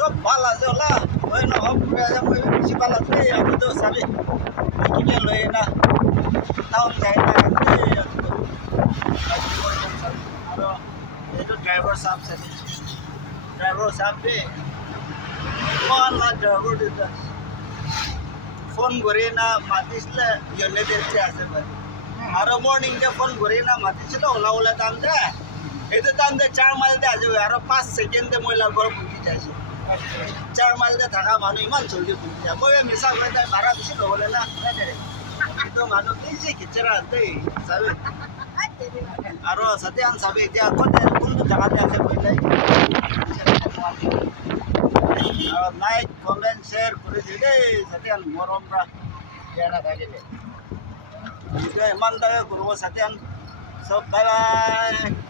সব ভাল আছে ওলা ওই না হব মই বেশি ভাল আছে আমি তো সাবি কিনে লই না টাউন যাই না আর এই তো ড্রাইভার সাহেব সাথে ড্রাইভার সাহেব বে কোন না ড্রাইভার দিতা ফোন করে না মাতিসলে ইয়নে দেখতে আছে ভাই আর মর্নিং যে ফোন করে না মাতিছিল ওলা ওলা দাম দে এই তো দাম দে 4 মাইল দে আছে আর 5 সেকেন্ডে মহিলার ঘর পৌঁছে যাচ্ছে 4 মাইল দে থাকা মানুষ ইমান জলদি পৌঁছে যায় মই মিছা করে তাই ভাড়া বেশি লবলে না তো মানুষ এই কিচরা দেই সাবে আর সাথে আন সাবে এতিয়া কোন জায়গাতে আছে কইলাই আর লাইক কমেন্ট শেয়ার করে দিলে সাথে আন মরমরা জানা থাকিলে ইমান দাগে করব সাথে আন সব বাই বাই